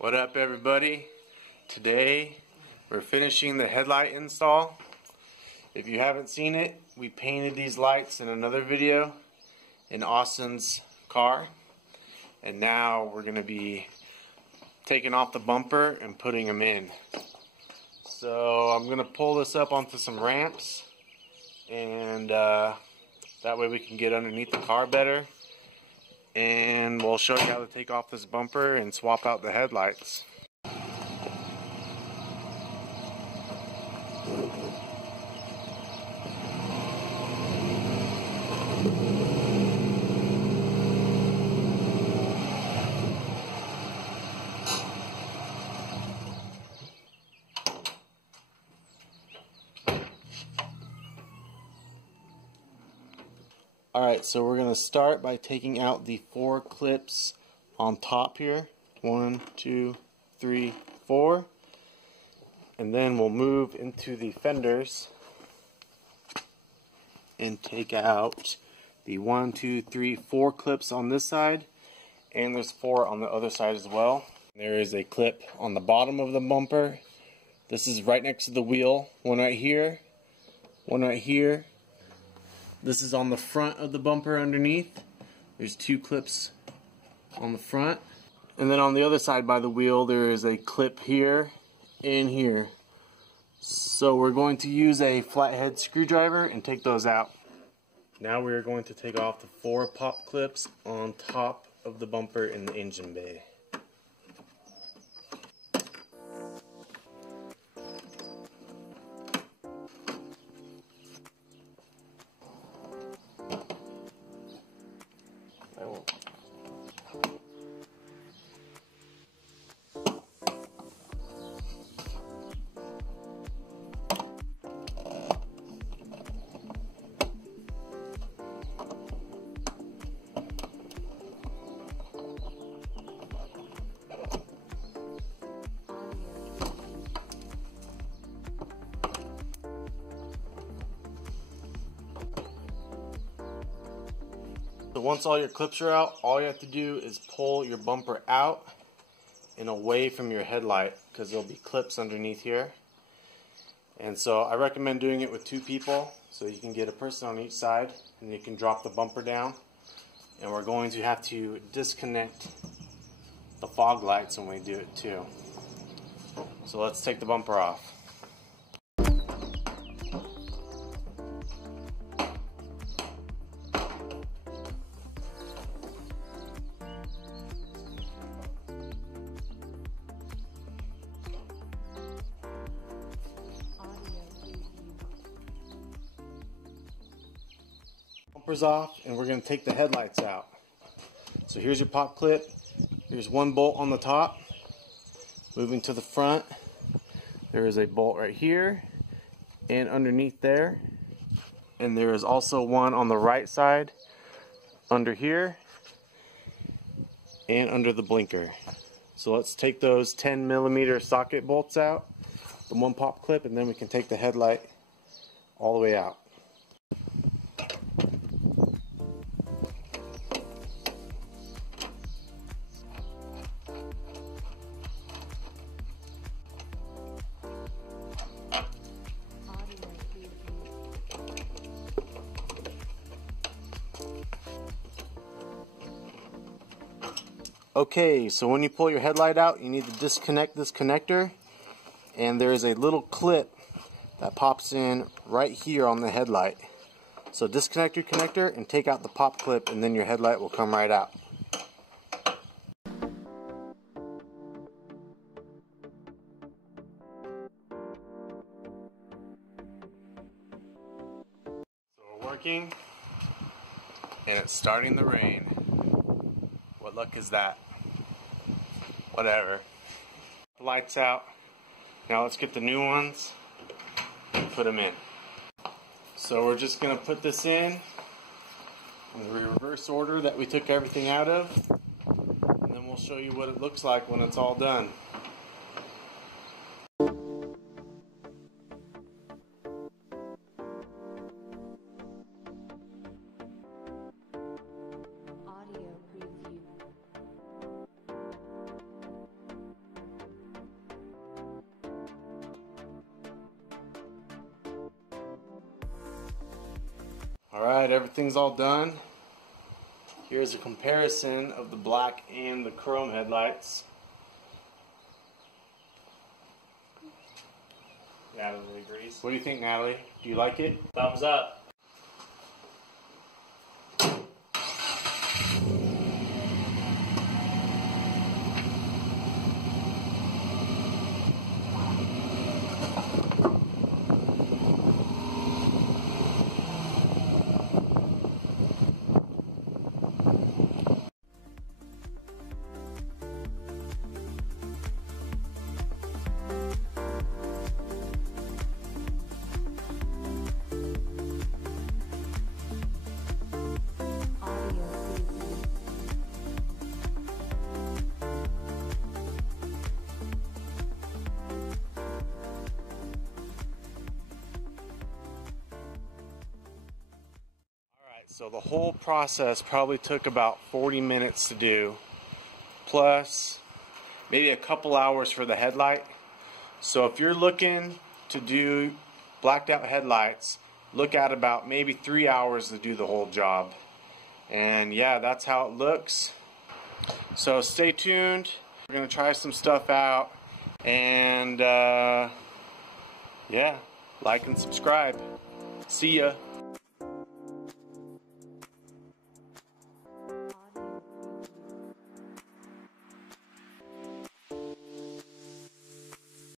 What up, everybody? Today we're finishing the headlight install. If you haven't seen it, we painted these lights in another video in Austin's car, and now we're going to be taking off the bumper and putting them in. So I'm going to pull this up onto some ramps, and that way we can get underneath the car better. And we'll show you how to take off this bumper and swap out the headlights. Alright, so we're going to start by taking out the 4 clips on top here. 1, 2, 3, 4. And then we'll move into the fenders and take out the 1, 2, 3, 4 clips on this side. And there's 4 on the other side as well. There is a clip on the bottom of the bumper. This is right next to the wheel. One right here. One right here. This is on the front of the bumper underneath. There's 2 clips on the front. And then on the other side by the wheel there is a clip here and here. So we're going to use a flathead screwdriver and take those out. Now we are going to take off the 4 pop clips on top of the bumper in the engine bay. So once all your clips are out, all you have to do is pull your bumper out and away from your headlight, because there'll be clips underneath here. And so I recommend doing it with 2 people, so you can get a person on each side and you can drop the bumper down. And we're going to have to disconnect the fog lights when we do it too. So let's take the bumper off. Bumper's off, and we're going to take the headlights out. So here's your pop clip. Here's 1 bolt on the top. Moving to the front, there is a bolt right here and underneath there. And there is also one on the right side under here and under the blinker. So let's take those 10mm socket bolts out, the 1 pop clip, and then we can take the headlight all the way out. Okay, so when you pull your headlight out, you need to disconnect this connector, and there is a little clip that pops in right here on the headlight. So disconnect your connector and take out the pop clip, and then your headlight will come right out. So we're working, and it's starting to rain. What luck is that? Whatever. Lights out. Now let's get the new ones and put them in. So we're just going to put this in the reverse order that we took everything out of, and then we'll show you what it looks like when it's all done. Alright, everything's all done. Here's a comparison of the black and the chrome headlights. Natalie agrees. What do you think, Natalie? Do you like it? Thumbs up. So the whole process probably took about 40 minutes to do, plus maybe a couple hours for the headlight. So if you're looking to do blacked out headlights, look at about maybe 3 hours to do the whole job. And yeah, that's how it looks. So stay tuned. We're going to try some stuff out. And yeah, like and subscribe. See ya.